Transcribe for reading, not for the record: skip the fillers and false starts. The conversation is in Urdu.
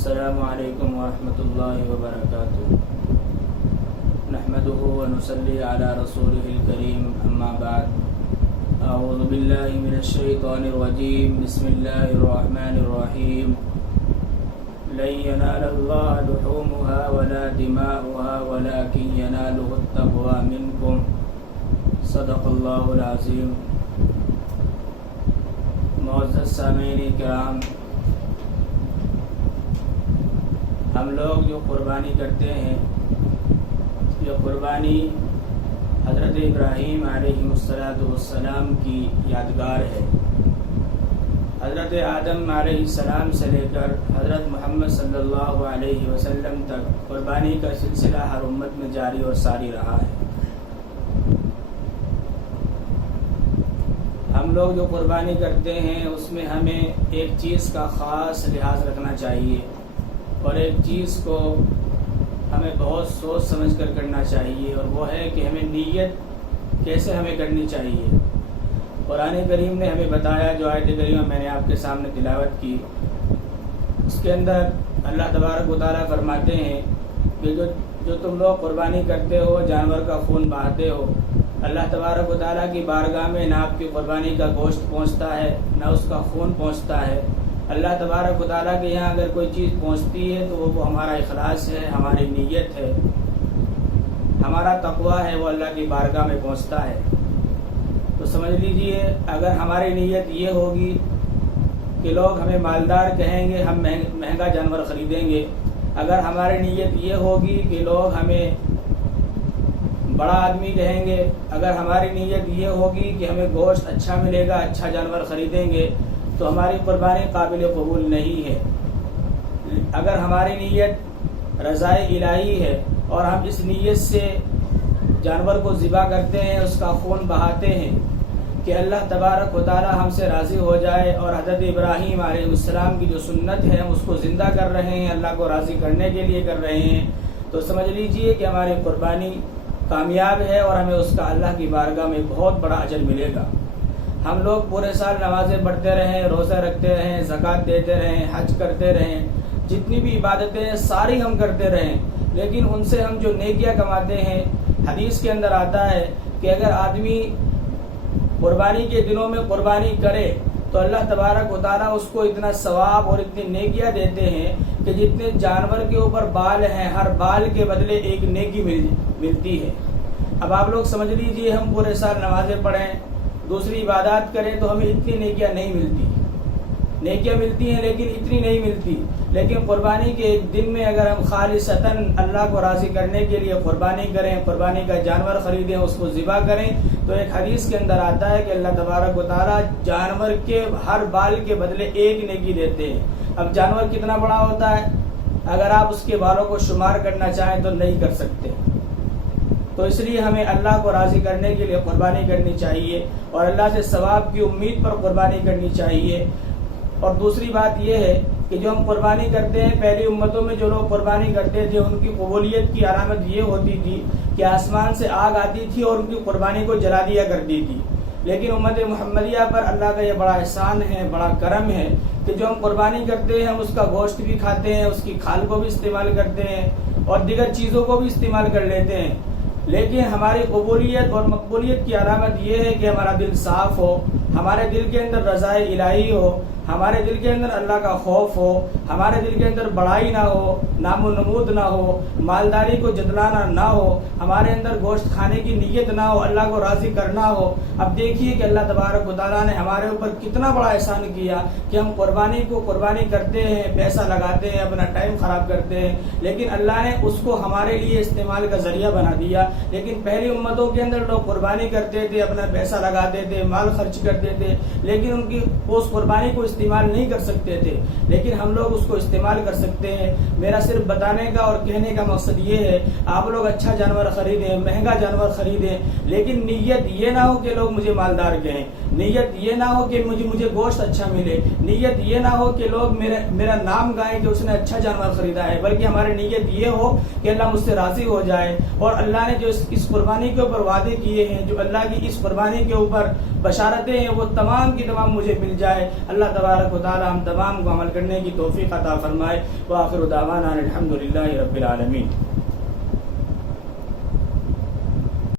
السلام علیکم ورحمۃ اللہ وبرکاتہ نحمده ونصلی علی رسولہ الکریم اما بعد اعوذ باللہ من الشیطان الرجیم بسم اللہ الرحمن الرحیم لن ینال اللہ لحومها ولا دماؤها ولكن ینالہ التقوی منکم صدق اللہ العظیم۔ معزز سامعین کرام، ہم لوگ جو قربانی کرتے ہیں، یہ قربانی حضرت ابراہیم علیہ السلام کی یادگار ہے۔ حضرت آدم علیہ السلام سے لے کر حضرت محمد صلی اللہ علیہ وسلم تک قربانی کا سلسلہ ہر امت میں جاری اور ساری رہا ہے۔ ہم لوگ جو قربانی کرتے ہیں اس میں ہمیں ایک چیز کا خاص لحاظ رکھنا چاہیے، اور ایک چیز کو ہمیں بہت سوچ سمجھ کر کرنا چاہیے، اور وہ ہے کہ ہمیں نیت کیسے ہمیں کرنی چاہیے۔ قرآن کریم نے ہمیں بتایا، جو آیت کریمہ میں نے آپ کے سامنے تلاوت کی، اس کے اندر اللہ تبارک و تعالیٰ فرماتے ہیں کہ جو تم لوگ قربانی کرتے ہو، جانور کا خون بہاتے ہو، اللہ تبارک و تعالیٰ کی بارگاہ میں نہ آپ کی قربانی کا گوشت پہنچتا ہے، نہ اس کا خون پہنچتا ہے۔ اللہ تبارک و تعالیٰ کے یہاں اگر کوئی چیز پہنچتی ہے تو وہ ہمارا اخلاص ہے، ہماری نیت ہے، ہمارا تقویٰ ہے، وہ اللہ کی بارگاہ میں پہنچتا ہے۔ تو سمجھ لیجئے، اگر ہماری نیت یہ ہوگی کہ لوگ ہمیں مالدار کہیں گے، ہم مہنگا جانور خریدیں گے، اگر ہماری نیت یہ ہوگی کہ لوگ ہمیں بڑا آدمی کہیں گے، اگر ہماری نیت یہ ہوگی کہ ہمیں گوشت اچھا ملے گا، اچھا جانور خریدیں گے، تو ہماری قربانی قابل قبول نہیں ہے۔ اگر ہماری نیت رضائے الہی ہے اور ہم اس نیت سے جانور کو ذبح کرتے ہیں، اس کا خون بہاتے ہیں کہ اللہ تبارک و تعالی ہم سے راضی ہو جائے، اور حضرت ابراہیم علیہ السلام کی جو سنت ہے ہم اس کو زندہ کر رہے ہیں، اللہ کو راضی کرنے کے لیے کر رہے ہیں، تو سمجھ لیجئے کہ ہماری قربانی کامیاب ہے، اور ہمیں اس کا اللہ کی بارگاہ میں بہت بڑا اجر ملے گا۔ ہم لوگ پورے سال نمازیں پڑھتے رہیں، روزے رکھتے رہیں، زکوٰۃ دیتے رہیں، حج کرتے رہیں، جتنی بھی عبادتیں ہیں ساری ہم کرتے رہیں، لیکن ان سے ہم جو نیکیاں کماتے ہیں، حدیث کے اندر آتا ہے کہ اگر آدمی قربانی کے دنوں میں قربانی کرے تو اللہ تبارک و تعالیٰ اس کو اتنا ثواب اور اتنی نیکیاں دیتے ہیں کہ جتنے جانور کے اوپر بال ہیں، ہر بال کے بدلے ایک نیکی ملتی ہے۔ اب آپ لوگ سمجھ لیجئے، ہم پورے سال نمازیں پڑھیں، دوسری عبادات کریں تو ہمیں اتنی نیکیاں نہیں ملتی، نیکیاں ملتی ہیں لیکن اتنی نہیں ملتی۔ لیکن قربانی کے ایک دن میں اگر ہم خالصتاً اللہ کو راضی کرنے کے لیے قربانی کریں، قربانی کا جانور خریدیں، اس کو ذبح کریں، تو ایک حدیث کے اندر آتا ہے کہ اللہ تبارک و تعالیٰ جانور کے ہر بال کے بدلے ایک نیکی دیتے ہیں۔ اب جانور کتنا بڑا ہوتا ہے، اگر آپ اس کے بالوں کو شمار کرنا چاہیں تو نہیں کر سکتے۔ تو اس لیے ہمیں اللہ کو راضی کرنے کے لیے قربانی کرنی چاہیے، اور اللہ سے ثواب کی امید پر قربانی کرنی چاہیے۔ اور دوسری بات یہ ہے کہ جو ہم قربانی کرتے ہیں، پہلی امتوں میں جو لوگ قربانی کرتے تھے ان کی قبولیت کی علامت یہ ہوتی تھی کہ آسمان سے آگ آتی تھی اور ان کی قربانی کو جلا دیا کرتی تھی۔ لیکن امت محمدیہ پر اللہ کا یہ بڑا احسان ہے، بڑا کرم ہے کہ جو ہم قربانی کرتے ہیں ہم اس کا گوشت بھی کھاتے ہیں، اس کی کھال کو بھی استعمال کرتے ہیں، اور دیگر چیزوں کو بھی استعمال کر لیتے ہیں۔ لیکن ہماری قبولیت اور مقبولیت کی علامت یہ ہے کہ ہمارا دل صاف ہو، ہمارے دل کے اندر رضائے الہی ہو، ہمارے دل کے اندر اللہ کا خوف ہو، ہمارے دل کے اندر بڑائی نہ ہو، نام و نمود نہ ہو، مالداری کو جتلانا نہ ہو، ہمارے اندر گوشت کھانے کی نیت نہ ہو، اللہ کو راضی کرنا ہو۔ اب دیکھیے کہ اللہ تبارک و تعالیٰ نے ہمارے اوپر کتنا بڑا احسان کیا کہ ہم قربانی کرتے ہیں، پیسہ لگاتے ہیں، اپنا ٹائم خراب کرتے ہیں، لیکن اللہ نے اس کو ہمارے لیے استعمال کا ذریعہ بنا دیا۔ لیکن پہلی امتوں کے اندر لوگ قربانی کرتے تھے، اپنا پیسہ لگاتے تھے، مال خرچ کرتے تھے، لیکن ان کی اس قربانی کو استعمال نہیں کر سکتے تھے، لیکن ہم لوگ اس کو استعمال کر سکتے ہیں۔ میرا صرف بتانے کا اور کہنے کا مقصد یہ ہے، آپ لوگ اچھا جانور خریدیں، مہنگا جانور خریدیں، لیکن نیت یہ نہ ہو کہ لوگ مجھے مالدار کہیں، نیت یہ نہ ہو کہ مجھے گوشت اچھا ملے، نیت یہ نہ ہو کہ لوگ میرا نام گائیں کہ اس نے اچھا جانور خریدا ہے، بلکہ ہماری نیت یہ ہو کہ اللہ مجھ سے راضی ہو جائے، اور اللہ نے جو اس قربانی کے اوپر وعدے کیے ہیں، جو اللہ کی اس قربانی کے اوپر بشارتیں ہیں، وہ تمام کی تمام مجھے مل جائے۔ اللہ تبارک و تعالی ہم تمام کو عمل کرنے کی توفیق عطا فرمائے۔ وآخر دعوانا الحمدللہ رب العالمین۔